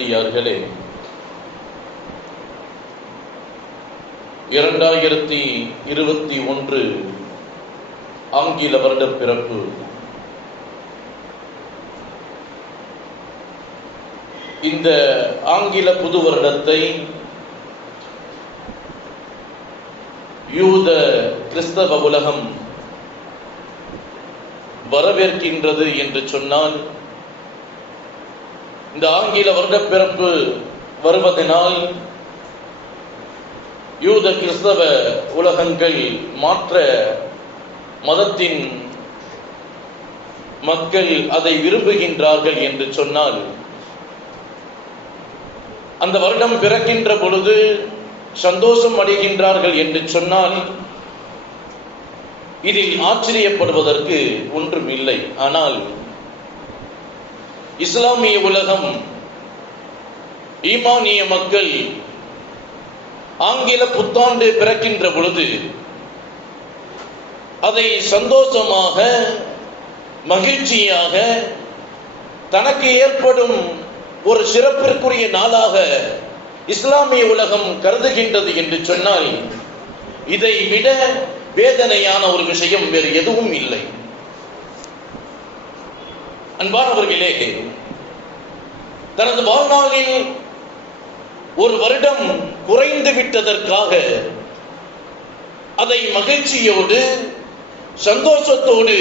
நல்லடியார்களே, 2021 ஆங்கில வருட பிறப்பு. இந்த ஆங்கில புது வருடத்தை யூத கிறிஸ்தவ உலகம் வரவேற்கின்றது என்று சொன்னால், இந்த ஆங்கில வருட பிறப்பு வருவதனால் யூத கிறிஸ்தவ உலகங்கள் மாற்ற மதத்தின் மக்கள் அதை விரும்புகின்றார்கள் என்று சொன்னால், அந்த வருடம் பிறக்கின்ற பொழுது சந்தோஷம் அடைகின்றார்கள் என்று சொன்னால் இதில் ஆச்சரியப்படுவதற்கு ஒன்றும் இல்லை. ஆனால் இஸ்லாமிய உலகம், ஈமானிய மக்கள் ஆங்கில புத்தாண்டு பிறக்கின்ற பொழுது அதை சந்தோஷமாக, மகிழ்ச்சியாக, தனக்கு ஏற்படும் ஒரு சிறப்பிற்குரிய நாளாக இஸ்லாமிய உலகம் கருதுகின்றது என்று சொன்னால், இதை விட வேதனையான ஒரு விஷயம் வேறு எதுவும் இல்லை. அன்பானவர்களே, தனது வாழ்நாளில் ஒரு வருடம் குறைந்து விட்டதற்காக அதை மகிழ்ச்சியோடு, சந்தோஷத்தோடு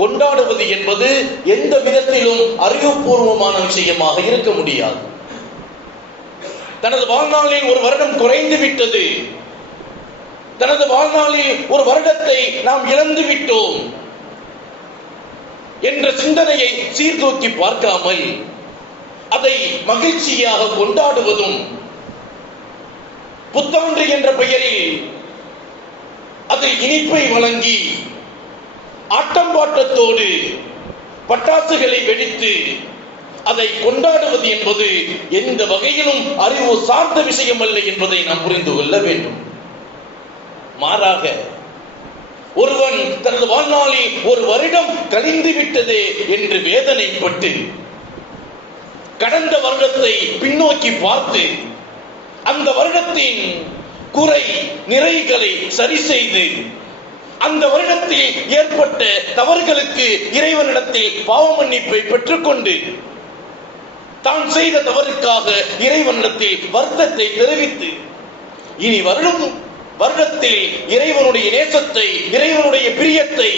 கொண்டாடுவது என்பது எந்த விதத்திலும் அறிவுபூர்வமான விஷயமாக இருக்க முடியாது. தனது வாழ்நாளில் ஒரு வருடம் குறைந்து விட்டது, தனது வாழ்நாளில் ஒரு வருடத்தை நாம் இழந்து விட்டோம் என்ற சிந்தனையை சீர்தூக்கி பார்க்காமல் அதை மகிழ்ச்சியாக கொண்டாடுவதும், புத்தாண்டு என்ற பெயரில் அதில் இனிப்பை வழங்கி ஆட்டம் பாட்டத்தோடு பட்டாசுகளை வெடித்து அதை கொண்டாடுவது என்பது எந்த வகையிலும் அறிவு சார்ந்த விஷயம் அல்ல என்பதை நாம் புரிந்து கொள்ள வேண்டும். மாறாக, ஒருவன் தனது வாழ்நாளில் ஒரு வருடம் கழிந்து விட்டதே என்று வேதனைப்பட்டு கடந்த வருடத்தை பின்னோக்கி பார்த்து அந்த வருடத்தின் குறை நிறைகளை சரி செய்து அந்த வருடத்தில் ஏற்பட்ட தவறுகளுக்கு இறைவனிடத்தில் பாவ மன்னிப்பை பெற்றுக்கொண்டு தான் செய்த தவறுக்காக இறைவனிடத்தில் வருத்தத்தை தெரிவித்து இனி வரும் வருடத்தில் இறைவனுடைய நேசத்தை, இறைவனுடைய பிரியத்தை,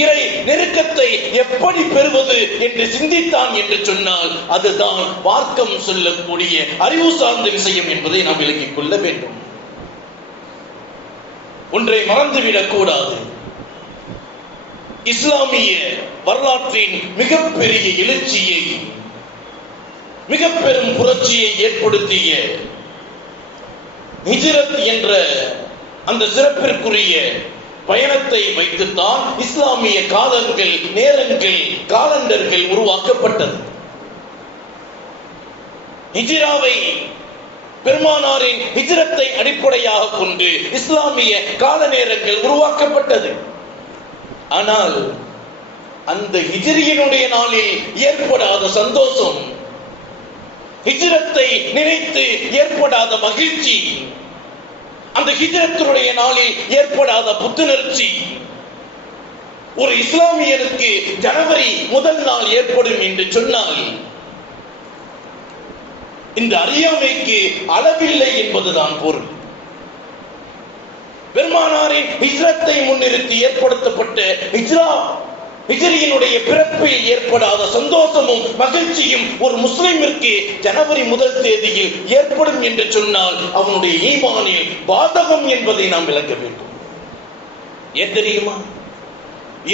இறை நெருக்கத்தை எப்படி பெறுவது என்று சிந்தித்தான் என்று சொன்னால், அதுதான் மார்க்கம் சொல்லக்கூடிய அறிவு சார்ந்த விஷயம் என்பதை நாம் விளங்கிக் கொள்ள வேண்டும். ஒன்றை மறந்துவிடக் கூடாது. இஸ்லாமிய வரலாற்றின் மிகப்பெரிய எழுச்சியை, மிக பெரும் புரட்சியை ஏற்படுத்திய ஹிஜ்ரத் என்ற அந்த சிறப்பிற்குரிய பயணத்தை வைத்துத்தான் இஸ்லாமிய காலங்கள், நேரங்கள், காலண்டர்கள் உருவாக்கப்பட்டது. ஹிஜ்ராவை, பெருமானாரின் ஹிஜ்ரத்தை அடிப்படையாக கொண்டு இஸ்லாமிய கால நேரங்கள் உருவாக்கப்பட்டது. ஆனால் அந்த ஹிஜ்ரியினுடைய நாளில் ஏற்படாத சந்தோஷம், ஹிஜ்ரத்தை நினைத்து ஏற்படாத மகிழ்ச்சி, அந்த ஹிஜ்ரத்தினுடைய நாளில் ஏற்படாத புத்துணர்ச்சி ஒரு இஸ்லாமியருக்கு ஜனவரி முதல் நாள் ஏற்படும் என்று சொன்னால், இந்த அறியாமைக்கு அளவில்லை என்பதுதான் பொருள். பெருமானாரின் ஹிஜ்ரத்தை முன்னிறுத்தி ஏற்படுத்தப்பட்ட ஹிஜ்ரியினுடைய பிறப்பில் ஏற்படாத சந்தோஷமும் மகிழ்ச்சியும் ஒரு முஸ்லிமிற்கு ஜனவரி முதல் தேதியில் ஏற்படும் என்று சொன்னால் அவனுடைய ஈமானில் பாதகம் என்பதை நாம் விளக்க வேண்டும். ஏன் தெரியுமா?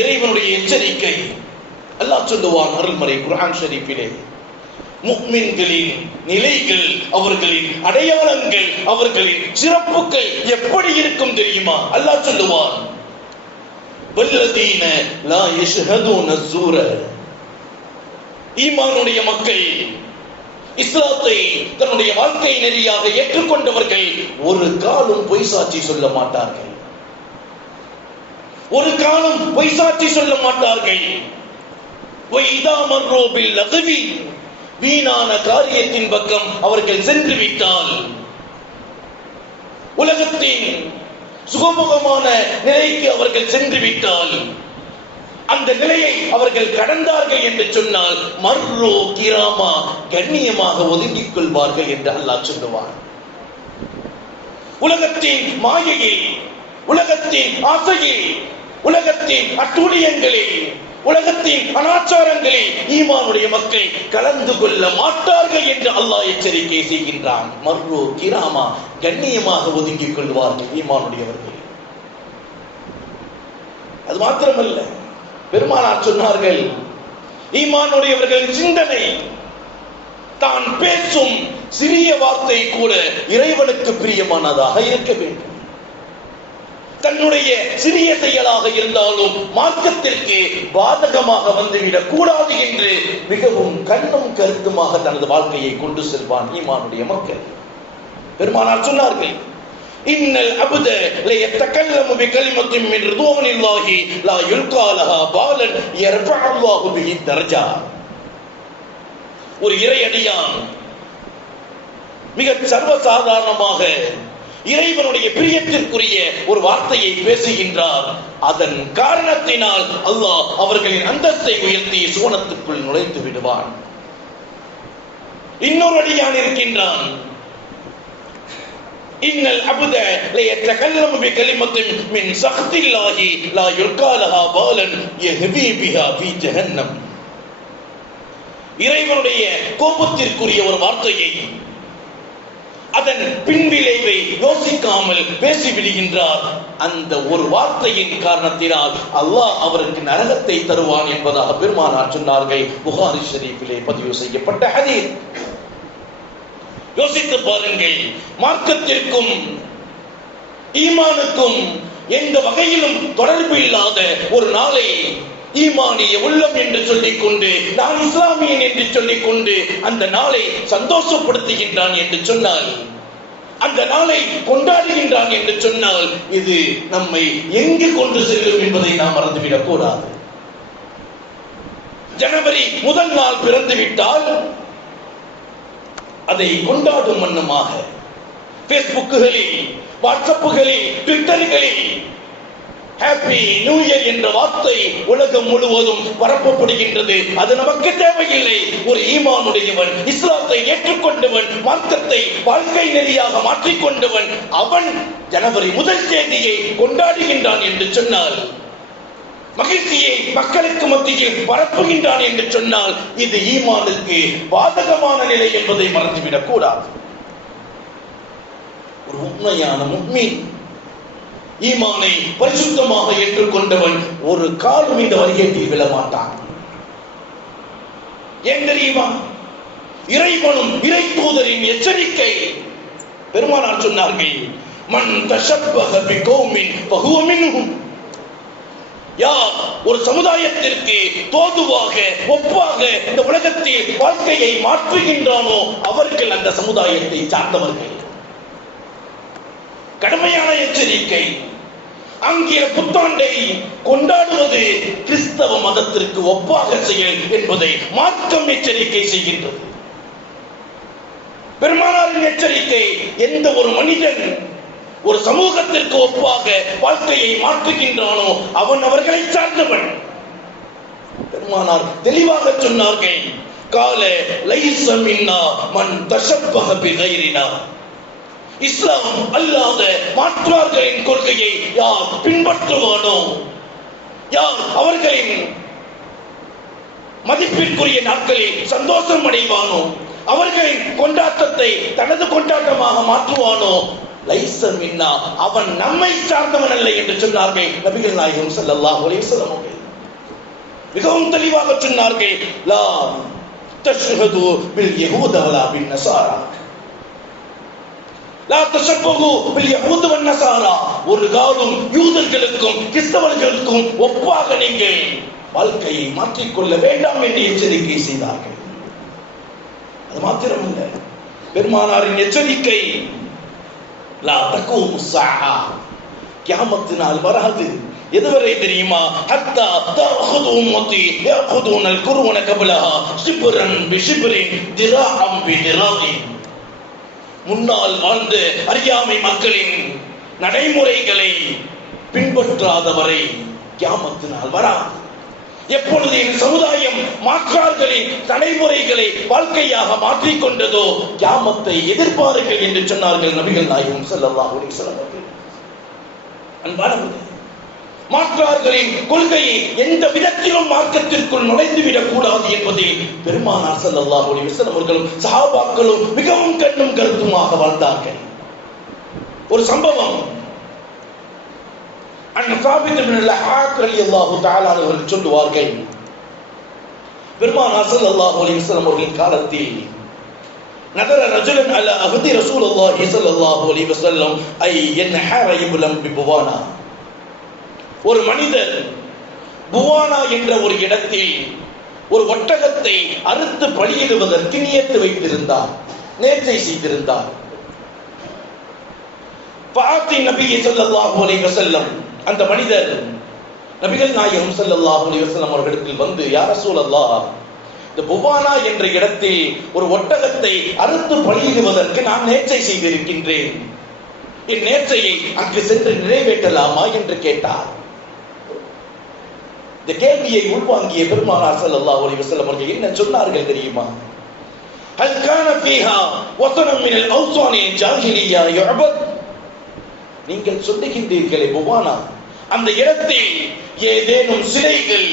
இறைவனுடைய எச்சரிக்கை. அல்லாஹ் சொல்லுவான் அருள்மறை குர்ஆன் ஷரீஃபிலே, முஃமின்களின் நிலைகள், அவர்களின் அடையாளங்கள், அவர்களின் சிறப்புகள் எப்படி இருக்கும் தெரியுமா? அல்லாஹ் சொல்லுவான், வல்லதீன லா யஷ்ஹதுன ஸூர, ஈமானுடைய மக்கள், இஸ்லாத்தை தன்னுடைய வாழ்க்கை நெறியாக ஏற்றுக்கொண்டவர்கள் ஒரு காலம் பொய் சாட்சி சொல்ல மாட்டார்கள். ஒரு காலம் பொய் சாட்சி சொல்ல மாட்டார்கள். வீணான காரியத்தின் பக்கம் அவர்கள் சென்று விட்டால், உலகத்தின் சுகமுகமான நிலைக்கு அவர்கள் சென்று விட்டால், அந்த நிலையை அவர்கள் கடந்தார்கள் என்று சொன்னால் மர்ரோ கிராமா, கண்ணியமாக ஒதுங்கிக் கொள்வார்கள் என்று அல்லாஹ் சொல்லுவார். உலகத்தின் மாயையில், உலகத்தின் ஆசையில், உலகத்தின் அட்டூழியங்களில், உலகத்தின் அனாச்சாரங்களில் ஈமானுடைய மக்கள் கலந்து கொள்ள மாட்டார்கள் என்று அல்லாஹ் எச்சரிக்கை செய்கின்றான். மர்ரோ கிராமா, கண்ணியமாக ஒதுங்கிக் கொள்வார்கள் ஈமானுடையவர்கள். அது மாத்திரமல்ல, பெருமானார் சொன்னார்கள், ஈமானுடையவர்களின் சிந்தனை தான் பேசும் சிறிய வார்த்தை கூட இறைவனுக்கு பிரியமானதாக இருக்க வேண்டும். தன்னுடைய சிறிய செயலாக இருந்தாலும் மார்க்கத்திற்கு பாதகமாக வந்துவிடக் கூடாது என்று மிகவும் கண்ணும் கருத்துமாக தனது வாழ்க்கையை கொண்டு செல்வான் ஈமானுடைய மக்கள். பெருமானார் சொன்னார்கள், இன்னல் அபுத லயத்தகல்லமு பிகலிமத்தின் மின் ரிதுவானில்லாஹி லா யுல்கா லஹா பாலன் யர்ஃபஅல்லாஹு பிஹி தர்ஜா. ஒரு இறையடியான் மிக சர்வசாதாரணமாக இறைவனுடைய பிரியத்திற்குரிய ஒரு வார்த்தையை பேசுகின்றார். அதன் காரணத்தினால் அல்லாஹ் அவர்களின் அந்தஸ்தை உயர்த்தி சுவனத்துக்குள் நுழைத்து விடுவான். இன்னொரு அடியான் இருக்கின்றான், இன்னல் அபுத லயத்தகல்லமு பிகலிமத்தின் மின் சக்தில்லாஹி லா யுல்கா லஹா பாலன் யஹ்வி பிஹா ஃபீ ஜஹன்னம். இறைவனுடைய கோபத்திற்குரிய ஒரு வார்த்தையை அதன் பின்விளைவை யோசிக்காமல் பேசிவிடுகின்றார். அந்த ஒரு வார்த்தையின் காரணத்தினால் அல்லாஹ் அவருக்கு நரகத்தை தருவான் என்பதாக பெருமானார் சொன்னார்கள். புகாரி ஷரீஃபிலே பதிவு செய்யப்பட்ட ஹதீஸ். யோசித்து பாருங்கள், மார்க்கத்திற்கும் ஈமானுக்கும் எந்த வகையிலும் தொடர்பு இல்லாத ஒரு நாளை ஈமானிய உள்ளம் என்று சொல்லிக் கொண்டு, நான் இஸ்லாமியன் என்று சொல்லிக் கொண்டு அந்த நாளை சந்தோஷப்படுத்துகின்றான் என்று சொன்னால், அந்த நாளை கொண்டாடுகின்றான் என்று சொன்னால், இது நம்மை எங்கு கொண்டு செல்லும் என்பதை நாம் மறந்துவிடக் கூடாது. ஜனவரி முதல் நாள் பிறந்துவிட்டால் அதை கொண்டாடும் வண்ணமாக பேஸ்புக்குகளில், வாட்ஸ்அப்புகளில், ட்விட்டர்களில் ஹாப்பி நியூ இயர் என்ற வார்த்தை உலகம் முழுவதும் பரப்பப்படுகின்றது. அது நமக்கு தேவையில்லை. ஒரு ஈமானுடையவன், இஸ்லாத்தை ஏற்றுக்கொண்டவன், மார்க்கத்தை வாழ்க்கை நெறியாக மாற்றிக்கொண்டவன், அவன் ஜனவரி முதல் தேதியை கொண்டாடுகின்றான் என்று சொன்னால், மகிழ்ச்சியை மக்களுக்கு மத்தியில் பரப்புகின்றான் என்று சொன்னால், இது ஈமானுக்கு பாதகமான நிலை என்பதை மறந்துவிடக் கூடாது. ஒரு உண்மையான முஃமின், ஈமானை பரிசுத்தமாக ஏற்றுக்கொண்டவன் ஒரு காலம் இந்த வரியத்தில் விழமாட்டான். ஏன் தெரியுமா? இறைவனும் இறை தூதரின் எச்சரிக்கை. பெருமானார் சொன்னார்கள், மன் தஷப்பஹ பிகௌமின் ஃபஹுவ மின்ஹும். யார் ஒரு சமுதாயத்திற்கு தோதுவாக ஒப்பாக இந்த உலகத்தில் வாழ்க்கையை மாற்றுகின்றானோ அவர்கள் அந்த சமுதாயத்தை சார்ந்தவர்கள். கடுமையான எச்சரிக்கை. ஆங்கில புத்தாண்டை கொண்டாடுவது கிறிஸ்தவ மதத்திற்கு ஒப்பாக செயல் என்பதை மார்க்கம் எச்சரிக்கை செய்கின்றது. பெருமானாரின் எச்சரிக்கை, எந்த ஒரு மனிதன் ஒரு சமூகத்திற்கு ஒப்பாக வாழ்க்கையை மாற்றுகின்றானோ அவன் அவர்களை சார்ந்தவன். பெருமானார் தெளிவாக சொன்னார்கள், கால லைஸ மின்னா மன் தஷப்பஹ பிகைரினா. இஸ்லாம் அல்லாத மாற்றார்களின் கொள்கையை யார் பின்பற்றுவானோ, யார் அவர்களின் மதிப்பிற்குரிய நாட்களில் சந்தோஷம் அடைவானோ, அவர்களின் கொண்டாட்டத்தை தனது கொண்டாட்டமாக மாற்றுவானோ, லைஸ மின்னா, அவன் நம்மை சார்ந்தவன் அல்ல என்று சொன்னார்கள் நபிகள் நாயகம் ஸல்லல்லாஹு அலைஹி வஸல்லம் அவர்கள். மிகவும் தெளிவாக சொன்னார்கள், லா தஷ்ஹது பில் யஹூத வலா பின் நஸாரா. லா தஷப்பஹு பில் யஹூத வன் நஸாரா. ஒரு காலம் யூதர்களுக்கும் கிறிஸ்தவர்களுக்கும் ஒப்பாக நீங்கள் வாழ்க்கையை மாற்றிக்கொள்ள வேண்டாம் என்று எச்சரிக்கை செய்தார்கள். அது மாத்திரமல்ல, பெருமானாரின் எச்சரிக்கை, லா தகூமு ஸாஅ, கியாமத் நாள் வராது எதுவரை தெரியுமா? ஹத்தா தஅخذ உம்மதி ياخذون القرون قبلها شبرا بشبر ذراعا بذراع. முன்னால் வாழ்ந்த அறியாமை மக்களின் நடைமுறைகளை பின்பற்றாதவரை கியாமத்து நாள் வராது. எப்பொழுது இந்த சமுதாயம் மாற்றார்களின் நடைமுறைகளை வாழ்க்கையாக மாற்றிக்கொண்டதோ கியாமத்தை எதிர்பாருங்கள் என்று சொன்னார்கள் நபிகள் நாயகம் ஸல்லல்லாஹு அலைஹி வஸல்லம் அவர்கள். அன்பானவர்களே, மாற்றார்களின் கொள்கையை எந்த விதத்திலும் மார்க்கத்திற்குள் நுழைந்துவிடக் கூடாது என்பதில் பெருமானார் ஸல்லல்லாஹு அலைஹி வஸல்லம் அவர்களும் சஹாபாக்களும் மிகவும் கண்ணும் கருத்துமாக வாழ்ந்தார்கள். ஒரு சம்பவம், சாபித் இப்னு லஹாக் ரலியல்லாஹு தஆலா அவர்கள் சொல்லுவார்கள், பெருமானார் ஸல்லல்லாஹு அலைஹி வஸல்லம் அவர்களின் காலத்தில் நதர ரஜுலன் அலா அஹதி ரசூலுல்லாஹி ஸல்லல்லாஹு அலைஹி வஸல்லம் ஐ யன்ஹர இப்லம் பிபுவானா. ஒரு மனிதர் புவானா என்ற ஒரு இடத்தில் ஒரு ஒட்டகத்தை அறுத்து பலியிடுவதற்கு நியத்து வைத்திருந்தார், நேர்ச்சை செய்திருந்தார். ஃபாத்தி நபி ஸல்லல்லாஹு அலைஹி வஸல்லம், அந்த மனிதர் நபிகள் நாயகம் ஸல்லல்லாஹு அலைஹி வஸல்லம் அவர்களுக்கு வந்து, யா ரசூலல்லாஹ், இந்த புவானா என்ற இடத்தில் ஒரு ஒட்டகத்தை அறுத்து பலியிடுவதற்கு நான் நேர்ச்சை செய்திருக்கின்றேன், என் நேர்ச்சையை அங்கு சென்று நிறைவேற்றலாமா என்று கேட்டார். இந்த கேள்வியை உள்வாங்கிய பெருமானார் ஸல்லல்லாஹு அலைஹி வஸல்லம் அவர்கள் என்ன சொன்னார்கள் தெரியுமா? ஹல் கான ஃபீஹா வஸனன் மினல் அவ்ஸானி ஜாஹிலிய்யா யுஅபத். நீங்கள் சொல்லுகின்றீர்களே புவானா, அந்த இடத்தில் ஏதேனும் சிலைகள்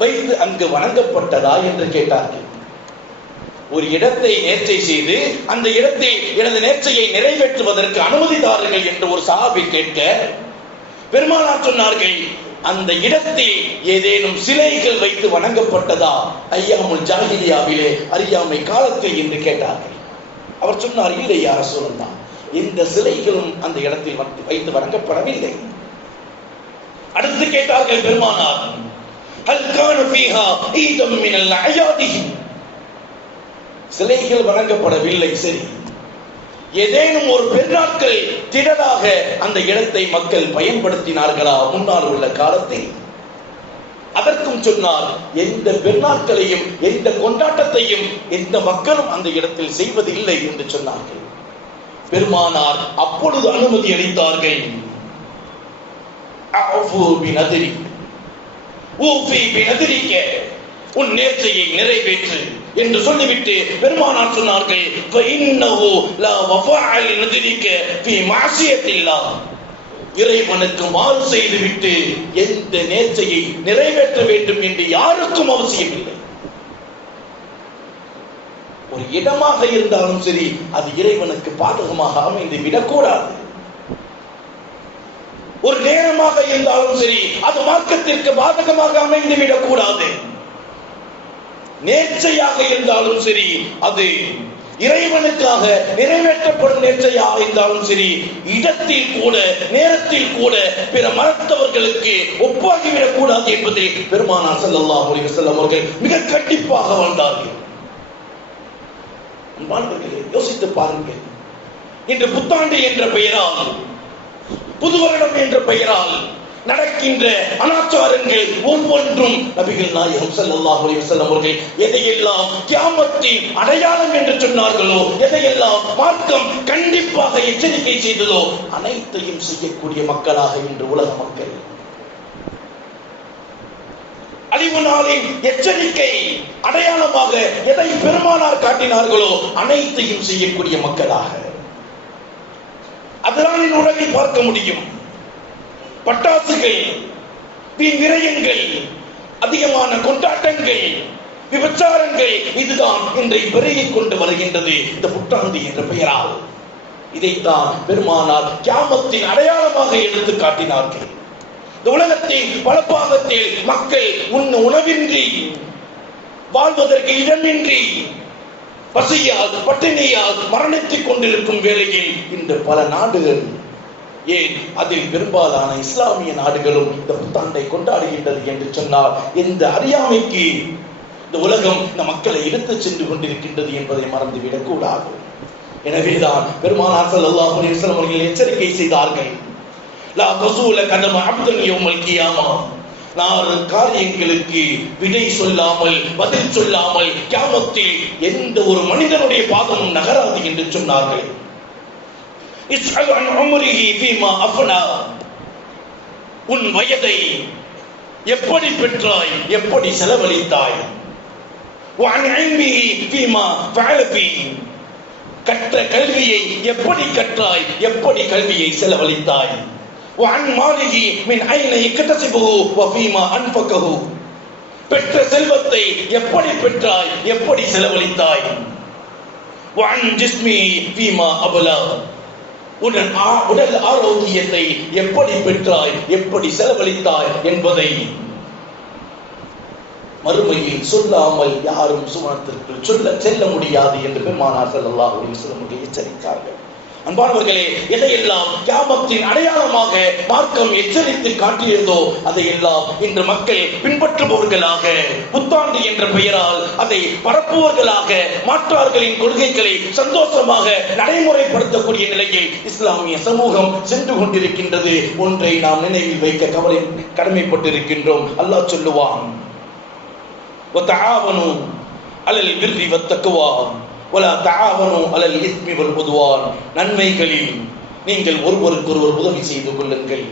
வைத்து அங்கு வணங்கப்பட்டதா என்று கேட்டார்கள். ஒரு இடத்தை நேர்ச்சை செய்து அந்த இடத்தில் எனது நேர்ச்சையை நிறைவேற்றுவதற்கு அனுமதி தாருங்கள் என்று ஒரு சஹாபி கேட்க, பெருமானார் சொன்னார்கள், அந்த இடத்தில் ஏதேனும் சிலைகள் வைத்து வணங்கப்பட்டதா ஐயாமுல் ஜாஹிலியாவிலே, அறியாமை காலத்தில் என்று கேட்டார்கள். அவர் சொன்னார், இல்லை யா ரசூலல்லாஹ், எந்த சிலைகளும் அந்த இடத்தில் வைத்து வணங்கப்படவில்லை. அடுத்து கேட்டார்கள் பெருமானார், ஹல் கான ஃபீஹா ஈதம் மினல் அயாதிஹி. சிலைகள் வணங்கப்படவில்லை, சரி, ஏதேனும் ஒரு பெருநாட்கள் திடலாக அந்த இடத்தை மக்கள் பயன்படுத்தினார்களா முன்னால் உள்ள காலத்தில்? அதற்கும் சொன்னார், எந்த பெருநாட்களையும் எந்த கொண்டாட்டத்தையும் எந்த மக்களும் அந்த இடத்தில் செய்வதில்லை என்று சொன்னார்கள். பெருமானார் அப்பொழுது அனுமதி அளித்தார்கள். உன் நேர்ச்சையை நிறைவேற்று என்று சொல்லிவிட்டு பெருமானார் சொன்னார்கள், இறைவனுக்கு மாறு செய்துவிட்டு எந்த நேர்ச்சையை நிறைவேற்ற வேண்டும் என்று யாருக்கும் அவசியம் இல்லை. ஒரு இடமாக இருந்தாலும் சரி, அது இறைவனுக்கு பாதகமாக அமைந்து விடக்கூடாது. ஒரு நேரமாக இருந்தாலும் சரி, அது மார்க்கத்திற்கு பாதகமாக அமைந்து விடக்கூடாது. நேர்ச்சையாக இருந்தாலும் சரி, அது இறைவனுக்காக நிறைவேற்றப்படும் நேர்ச்சையாக இருந்தாலும் சரி, இடத்தில் கூட நேரத்தில் கூட பிற மதத்தவர்களுக்கு ஒப்பாகிவிடக் கூடாது என்பதில் பெருமானார் ஸல்லல்லாஹு அலைஹி வஸல்லம் அவர்கள் மிக கண்டிப்பாக வாழ்ந்தார்கள். யோசித்து பாருங்கள், இன்று புத்தாண்டு என்ற பெயரால், புது வருடம் என்ற பெயரால் நடக்கின்ற அனாச்சாரங்கள் ஒவ்வொன்றும் நபிகள் நாயகம் ஸல்லல்லாஹு அலைஹி வஸல்லம் அவர்கள் எதையெல்லாம் கியாமத்தின் அடையாளம் என்று சொன்னார்களோ, எதையெல்லாம் மார்க்கம் கண்டிப்பாக எச்சரிக்கை செய்ததோ, அனைத்தையும் செய்யக்கூடிய மக்களாக இன்று உலக மக்கள் அழிவு நாளின் எச்சரிக்கை அடையாளமாக எதை பெருமானார் காட்டினார்களோ அனைத்தையும் செய்யக்கூடிய மக்களாக அதனால் இந்த உலகில் பார்க்க முடியும். பட்டாசுகள், வீண் விரயங்கள், அதிகமான கொண்டாட்டங்கள், விபச்சாரங்கள், இதுதான் இன்றை பெருகிக் கொண்டு வருகின்றது இந்த புத்தாண்டு என்ற பெயரால். இதைத்தான் பெருமானார் கியாமத்தின் அடையாளமாக எடுத்து காட்டினார்கள். இந்த உலகத்தின் பல பாகத்தில் மக்கள் உணவின்றி, வாழ்வதற்கு இடமின்றி, பசியால் பட்டினியால் மரணித்துக் கொண்டிருக்கும் வேளையில் இந்த பல நாடுகள், ஏன் அதில் பெரும்பாலான இஸ்லாமிய நாடுகளும் இந்த புத்தாண்டை கொண்டாடுகின்றது என்று சொன்னால் இந்த அறியாமைக்கு இந்த உலகம் இந்த மக்களை எடுத்து சென்று கொண்டிருக்கின்றது என்பதை மறந்துவிடக் கூடாது. எனவேதான் பெருமானார் ஸல்லல்லாஹு அலைஹி வஸல்லம் அவர்கள் எச்சரிக்கை செய்தார்கள், லா தஸூல கதம அப்தன் யௌமல் கியாமா. 4 காரியங்களுக்கு விடை சொல்லாமல் பதில் சொல்லாமல் கியாமத்தில் எந்த ஒரு மனிதனுடைய பாதமும் நகராது என்று சொன்னார்கள். இஸ்அல் அன் உம்ரிஹி ஃபீமா அஃப்னா. உன் வயதை எப்படி பெற்றாய், எப்படி செலவழித்தாய். வஅன் இல்மிஹி ஃபீமா ஃபஅல ஃபீஹி. கற்ற கல்வியை எப்படி கற்றாய், எப்படி கல்வியை செலவழித்தாய். وعن ماله من أين يكتسبه وفيما أنفقه. பெற்ற செல்வத்தை எப்படி பெற்றாய், எப்படி செலவழித்தாய். وعن جسمه فيما أبلاه. உடல் ஆரோக்கியத்தை எப்படி பெற்றாய், எப்படி செலவழித்தாய் என்பதை மறுமையில் சொல்லாமல் யாரும் சுவனத்திற்குள் செல்ல முடியாது என்று பெருமானார் ஸல்லல்லாஹு அலைஹி வஸல்லம் எச்சரித்தார்கள். அன்பானவர்களே, எதையெல்லாம் கியாமத்தின் அடையாளமாக மார்க்கம் எச்சரித்து காட்டியதோ அதையெல்லாம் இன்று மக்கள் பின்பற்றுபவர்களாக, புத்தாண்டு என்ற பெயரால் அதை பரப்புவர்களாக, மாற்றார்களின் கொள்கைகளை சந்தோஷமாக நடைமுறைப்படுத்தக்கூடிய நிலையில் இஸ்லாமிய சமூகம் சென்று கொண்டிருக்கின்றது. ஒன்றை நாம் நினைவில் வைக்க கடமைப்பட்டிருக்கின்றோம். அல்லாஹ் சொல்லுவான், وتعاونوا على البر والتقوى ولا تعاونوا على الاثم والعدوان. நன்மைகளில் நீங்கள் ஒருவருக்கொருவர் உதவி செய்து கொள்ளுங்கள்,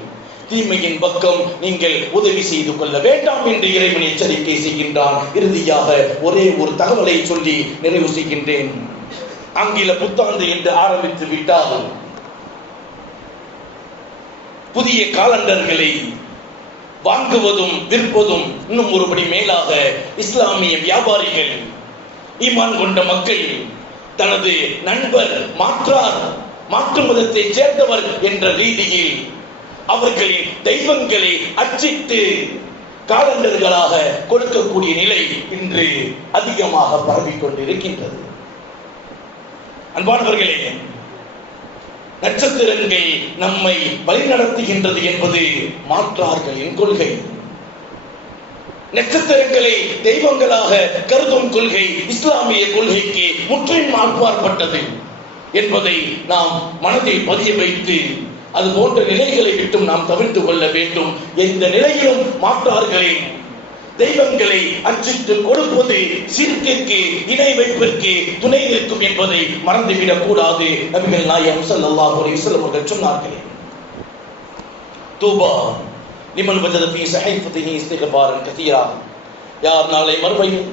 தீமையின் பக்கம் நீங்கள் உதவி செய்து கொள்ள வேண்டாம் என்று இறைவன் எச்சரிக்கை செய்கின்றான். இறுதியாக ஒரே ஒரு தகவலை சொல்லி நிறைவு செய்கின்றேன். ஆங்கில புத்தாண்டு என்று ஆரம்பித்து விட்டால் புதிய காலண்டர்களை வாங்குவதும் விற்பதும், இன்னும் ஒருபடி மேலாக இஸ்லாமிய வியாபாரிகள், ஈமான் கொண்ட மக்கள் தனது நண்பர், மாற்று மதத்தை சேர்ந்தவர் என்ற ரீதியில் அவர்களின் தெய்வங்களை அச்சிட்டு காலண்டர்களாக கொடுக்கக்கூடிய நிலை இன்று அதிகமாக பரவிக் கொண்டிருக்கின்றது. அன்பானவர்களே, நட்சத்திரங்கள் நம்மை வழிநடத்துகின்றது என்பது மாற்றார்களின் கொள்கை. நட்சத்திரங்களை தெய்வங்களாக கருதும் கொள்கை இஸ்லாமிய கொள்கைக்கு முற்றிலும் மாறுபாடுபட்டது என்பதை நாம் மனதில் பதிய வைத்து அது போன்ற நிலைகளை விட்டும் நாம் தவிர்த்து கொள்ள வேண்டும். எந்த நிலையிலும் மாற்றார்களின் தெய்வங்களை அச்சிட்டு கொடுப்பது சிர்கிற்கு, இணை வைப்பிற்கு துணை நிற்கும் என்பதை மறந்துவிடக் கூடாது. நபிகள் நாயகம் ஸல்லல்லாஹு அலைஹி வஸல்லம் அவர்கள் சொன்னார்கள், தூபா லிமன் வஜத ஃபீ ஸஹீஃபதிஹி இஸ்திக்பாரன் கஸீரா. யார் நாளை மறுமையில்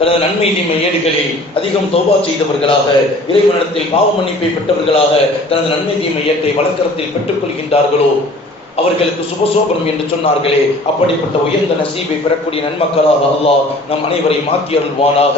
தனது நன்மை தீமை ஏடுகளில் அதிகம் தௌபா செய்தவர்களாக, இறைவனிடத்தில் பாவ மன்னிப்பை பெற்றவர்களாக தனது நன்மை தீமை ஏட்டை வழக்கரத்தில் பெற்றுக் கொள்கின்றார்களோ அவர்களுக்கு சுபசோபனம் என்று சொன்னார்களே, அப்படிப்பட்ட உயர்ந்த நசீபை பெறக்கூடிய நன்மக்களாக அல்லாஹ் நம் அனைவரை மாற்றி அருள்வானாக.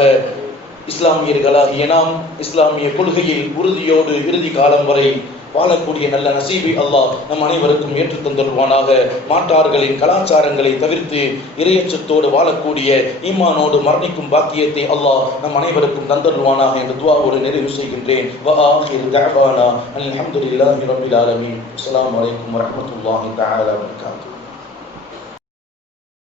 இஸ்லாமியர்களாகிய நாம் இஸ்லாமிய கொள்கையில் உறுதியோடு இறுதி காலம் வரை வாழக்கூடிய நல்ல நசீபை அல்லாஹ் நம் அனைவருக்கும் ஏற்றுத் தந்தருள்வானாக. மாற்றார்களின் கலாச்சாரங்களை தவிர்த்து இறையச்சத்தோடு வாழக்கூடிய ஈமானோடு மரணிக்கும் பாக்கியத்தை அல்லாஹ் நம் அனைவருக்கும் தந்தருள்வானாக என்று துஆவோடு நிறைவு செய்கின்றேன். வஆகிரு தஅவானா அல்ஹம்துலில்லாஹி ரப்பில் ஆலமீன். அஸ்ஸலாமு அலைக்கும் வரஹ்மத்துல்லாஹி தஆலா வபரகாத்துஹு.